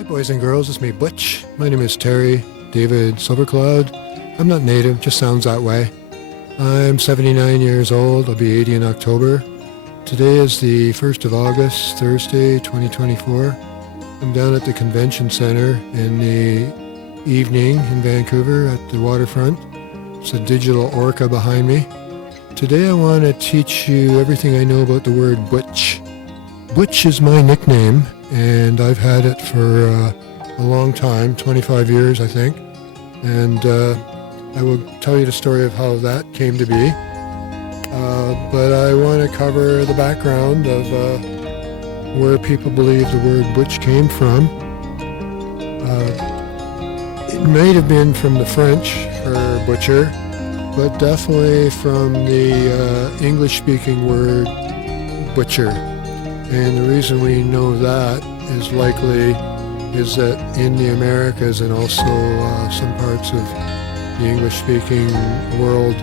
Hi boys and girls, it's me Butch. My name is Terry David Silvercloud. I'm not native, just sounds that way. I'm 79 years old, I'll be 80 in October. Today is the 1st of August, Thursday, 2024. I'm down at the convention center in the evening in Vancouver at the waterfront. It's a DIgital Orca behind me. Today I want to teach you everything I know about the word Butch. Butch is my nickname, and I've had it for a long time, 25 years I think. And I will tell you the story of how that came to be. But I want to cover the background of where people believe the word Butch came from. It might have been from the French for butcher, but definitely from the English-speaking word butcher. And the reason we know that is that in the Americas and also some parts of the English-speaking world,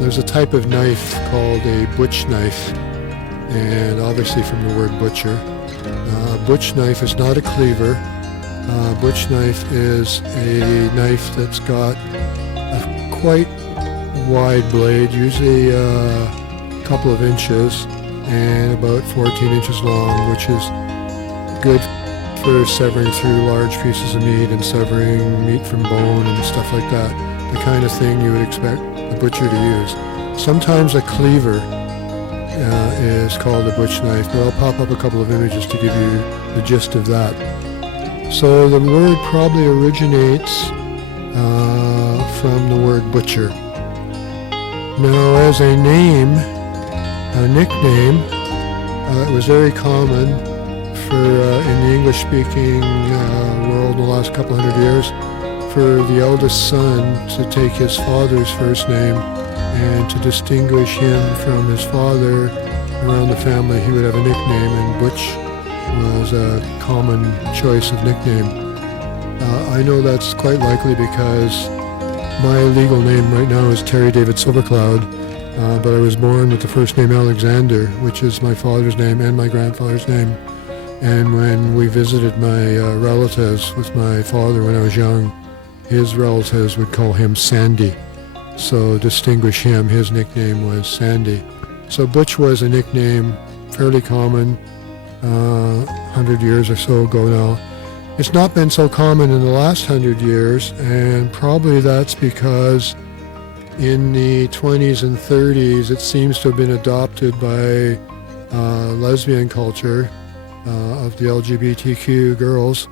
there's a type of knife called a butch knife, and obviously from the word butcher. A butch knife is not a cleaver. A butch knife is a knife that's got a quite wide blade, usually a couple of inches, and about 14 inches long, which is good for severing through large pieces of meat and severing meat from bone and stuff like that. The kind of thing you would expect a butcher to use. Sometimes a cleaver is called a butch knife, but I'll pop up a couple of images to give you the gist of that. So the word probably originates from the word butcher. Now as a name, a nickname, it was very common for in the English-speaking world in the last couple hundred years for the eldest son to take his father's first name, and to distinguish him from his father around the family he would have a nickname, and Butch was a common choice of nickname. I know that's quite likely because my legal name right now is Terry David Silvercloud, but I was born with the first name Alexander, which is my father's name and my grandfather's name. And when we visited my relatives with my father when I was young, his relatives would call him Sandy. So distinguish him, his nickname was Sandy. So Butch was a nickname fairly common 100 years or so ago now. It's not been so common in the last 100 years, and probably that's because in the 20s and 30s it seems to have been adopted by lesbian culture of the LGBTQ girls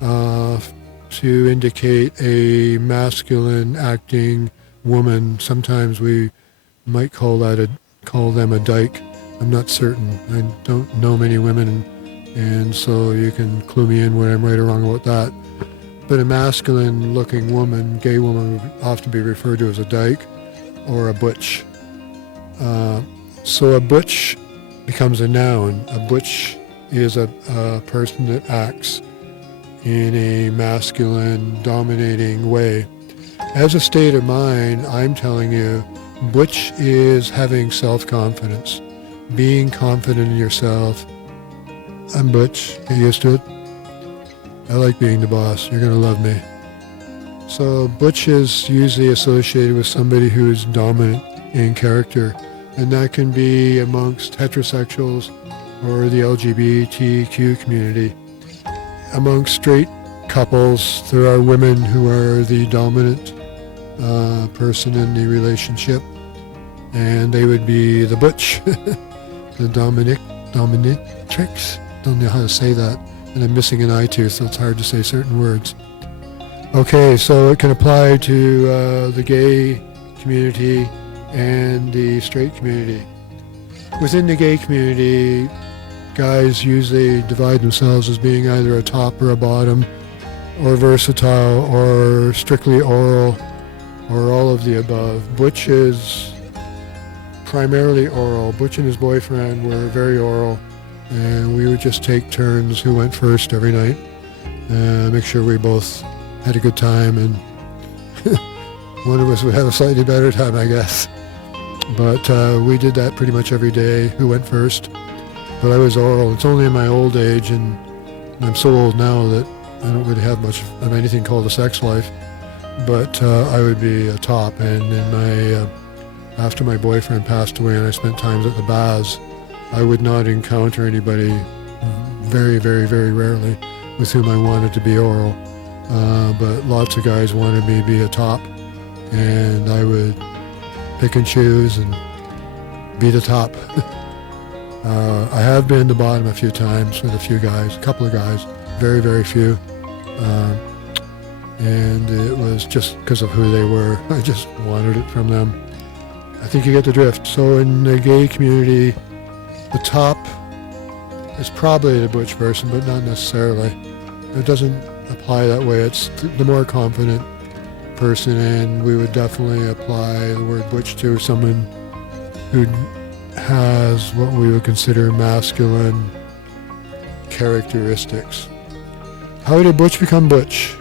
to indicate a masculine acting woman. Sometimes we might call them a dyke. I'm not certain. I don't know many women, and so you can clue me in where I'm right or wrong about that. But a masculine looking woman, gay woman, would often be referred to as a dyke or a butch. So a butch becomes a noun. A butch is a person that acts in a masculine, dominating way. As a state of mind, I'm telling you, Butch is having self-confidence, being confident in yourself. I'm Butch, get used to it. I like being the boss, you're gonna love me. So Butch is usually associated with somebody who is dominant in character, and that can be amongst heterosexuals or the LGBTQ community. Amongst straight couples, there are women who are the dominant person in the relationship, and they would be the Butch, the dominatrix. Don't know how to say that, and I'm missing an eye tooth, so it's hard to say certain words. Okay, so it can apply to the gay community and the straight community. Within the gay community, guys usually divide themselves as being either a top or a bottom, or versatile, or strictly oral, or all of the above. Butch is primarily oral. Butch and his boyfriend were very oral, and we would just take turns who went first every night, make sure we both had a good time, and one of us would have a slightly better time, I guess. But we did that pretty much every day, who went first. But I was oral. It's only in my old age, and I'm so old now that I don't really have much of anything called a sex life, but I would be a top. And in my after my boyfriend passed away and I spent times at the baths, I would not encounter anybody, very, very, very rarely, with whom I wanted to be oral. But lots of guys wanted me to be a top, and I would pick and choose and be the top. I have been the bottom a few times with a few guys, a couple of guys, very, very few. And it was just because of who they were. I just wanted it from them. I think you get the drift. So in the gay community, the top is probably the butch person, but not necessarily. It doesn't apply that way. It's the more confident person, and we would definitely apply the word butch to someone who has what we would consider masculine characteristics. How did butch become butch?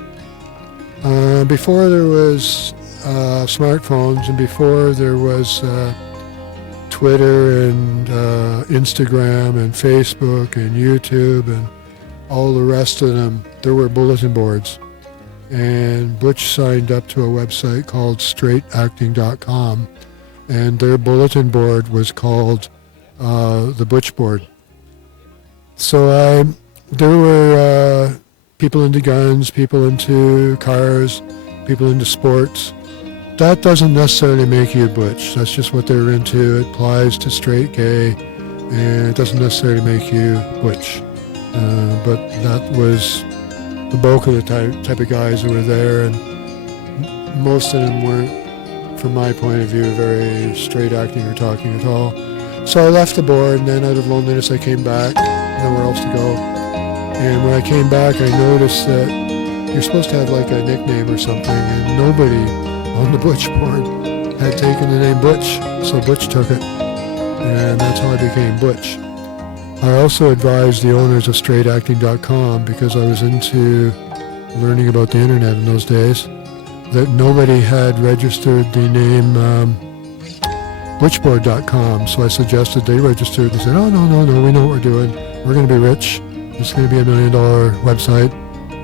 Before there was smartphones, and before there was Twitter and Instagram and Facebook and YouTube and all the rest of them, there were bulletin boards. And Butch signed up to a website called straightacting.com, and their bulletin board was called the Butch Board. So there were people into guns, people into cars, people into sports. That doesn't necessarily make you butch. That's just what they're into. It applies to straight, gay, and it doesn't necessarily make you butch. But that was the bulk of the type of guys who were there, and most of them weren't, from my point of view, very straight acting or talking at all. So I left the board, and then out of loneliness I came back, nowhere else to go. And when I came back, I noticed that you're supposed to have like a nickname or something, and nobody on the Butch board had taken the name Butch, so Butch took it, and that's how I became Butch. I also advised the owners of straightacting.com, because I was into learning about the internet in those days, that nobody had registered the name butchboard.com, so I suggested they registered and said, oh, no, we know what we're doing. We're going to be rich. It's going to be $1 million website.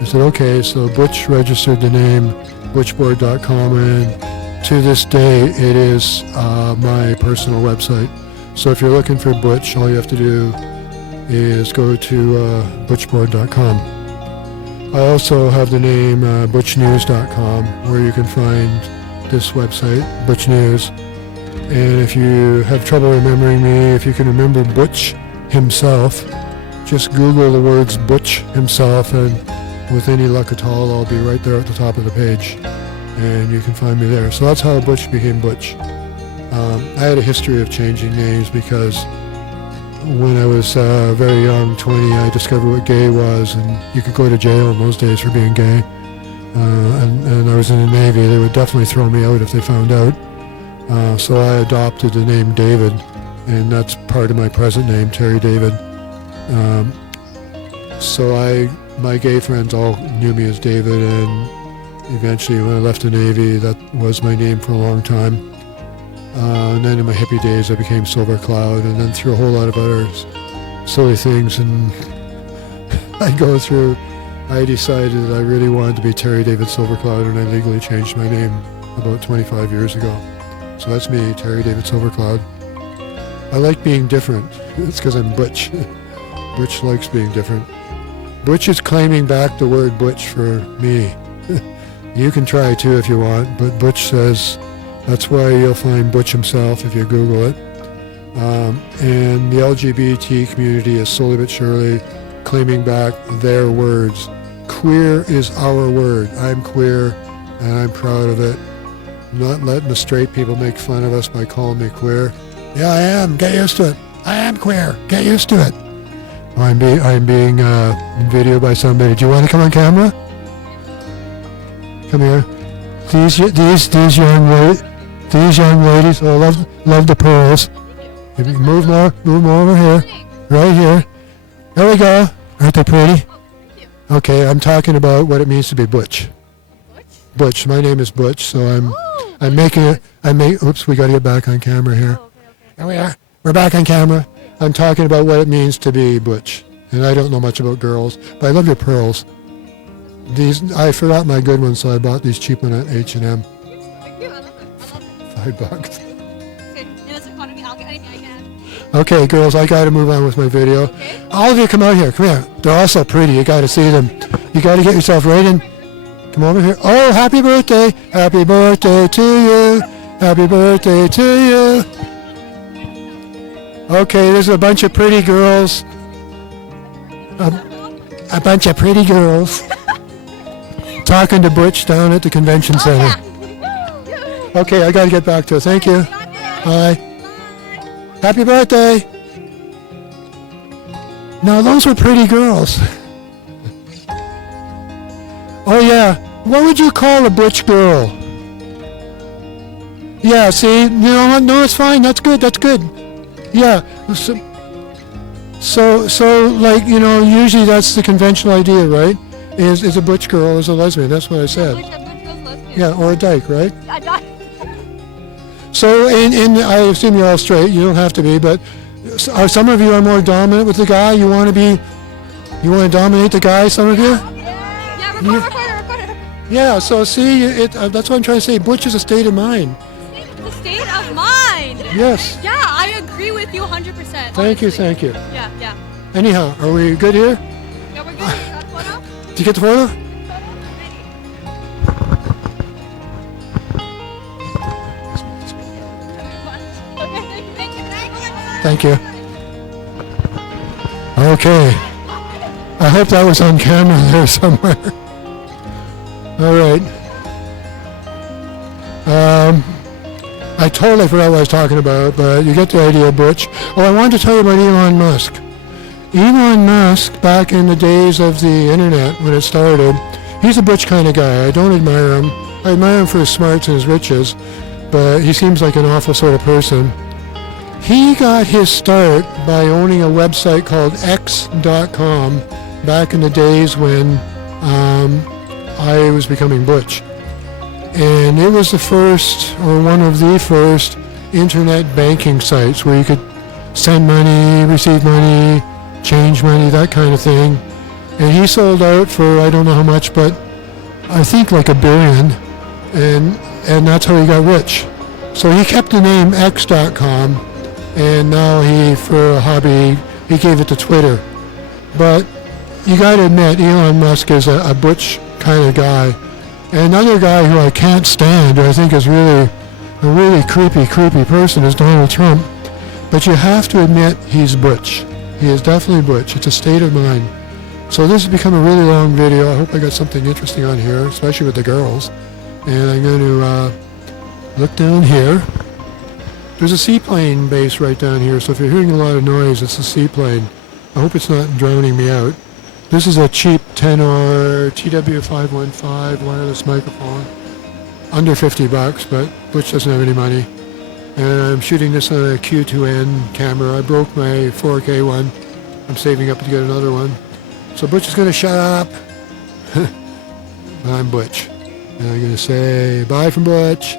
I said, okay, so Butch registered the name butchboard.com, and to this day it is my personal website. So if you're looking for Butch, all you have to do is go to butchboard.com. I also have the name butchnews.com, where you can find this website, Butch News. And if you have trouble remembering me, if you can remember Butch himself, just Google the words Butch himself, and with any luck at all, I'll be right there at the top of the page, and you can find me there. So that's how Butch became Butch. I had a history of changing names, because when I was very young, 20, I discovered what gay was, and you could go to jail in those days for being gay. And I was in the Navy. They would definitely throw me out if they found out. So I adopted the name David, and that's part of my present name, Terry David. So my gay friends all knew me as David, and eventually when I left the Navy, that was my name for a long time. And then in my hippie days, I became Silver Cloud, and then through a whole lot of other silly things and I decided that I really wanted to be Terry David Silver Cloud, and I legally changed my name about 25 years ago. So that's me, Terry David Silver Cloud. I like being different. It's because I'm Butch. Butch likes being different. Butch is claiming back the word Butch for me. You can try too if you want, but Butch says, that's why you'll find Butch himself if you Google it. And the LGBT community is slowly but surely claiming back their words. Queer is our word. I'm queer, and I'm proud of it. I'm not letting the straight people make fun of us by calling me queer. Yeah, I am. Get used to it. I am queer. Get used to it. I'm being videoed by somebody. Do you want to come on camera? Come here. These young ladies. Oh, love the pearls. If you can move more over here. Right here. There we go. Aren't they pretty? Okay, I'm talking about what it means to be Butch. Butch. My name is Butch, so I'm making it. Oops, we got to get back on camera here. There we are. We're back on camera. I'm talking about what it means to be Butch. And I don't know much about girls, but I love your pearls. These, I forgot my good ones, so I bought these cheap ones at H&M. Thank you. I love them. $5. Okay, in this economy, I'll get anything I can. Okay, girls, I got to move on with my video. Okay. All of you come out here. Come here. They're all so pretty. You got to see them. You got to get yourself right in. Come over here. Oh, happy birthday. Happy birthday to you. Happy birthday to you. Okay, there's a bunch of pretty girls. A bunch of pretty girls talking to Butch down at the convention center. Okay, I got to get back to it. Thank you. Bye. Happy birthday. No, those were pretty girls. Oh yeah, what would you call a Butch girl? Yeah, see, you know what? No, it's fine. That's good. That's good. Yeah. So, like, you know, usually that's the conventional idea, right? Is a Butch girl is a lesbian. That's what I said. Yeah, or a dyke, right? A dyke. So, I assume you're all straight. You don't have to be, but are some of you are more dominant with the guy? You want to dominate the guy? Some of you? Yeah, recorder. Yeah. So see, that's what I'm trying to say. Butch is a state of mind. The state of mind. Yes. Yeah, I agree with you 100%. Thank you. Thank you. Yeah. Anyhow, are we good here? Yeah, we're good. Got a photo? Did you get the photo? Thank you. Okay. I hope that was on camera there somewhere. All right. I totally forgot what I was talking about, but you get the idea, Butch. Oh, I wanted to tell you about Elon Musk. Elon Musk, back in the days of the internet when it started, he's a Butch kind of guy. I don't admire him. I admire him for his smarts and his riches, but he seems like an awful sort of person. He got his start by owning a website called X.com back in the days when I was becoming Butch. And it was the first, or one of the first, internet banking sites where you could send money, receive money, change money, that kind of thing. And he sold out for I don't know how much, but I think like $1 billion. And that's how he got rich. So he kept the name X.com, and now he, for a hobby, he gave it to Twitter. But you got to admit, Elon Musk is a Butch kind of guy. And another guy who I can't stand, who I think is really a really creepy person, is Donald Trump. But you have to admit he's Butch. He is definitely Butch. It's a state of mind. So this has become a really long video. I hope I got something interesting on here, especially with the girls. And I'm going to look down here. There's a seaplane base right down here, so if you're hearing a lot of noise, it's a seaplane. I hope it's not drowning me out. This is a cheap Tonor TW515 wireless microphone. Under $50, but Butch doesn't have any money. And I'm shooting this on a Q2n camera. I broke my 4K one. I'm saving up to get another one. So Butch is going to shut up. I'm Butch. And I'm going to say bye from Butch.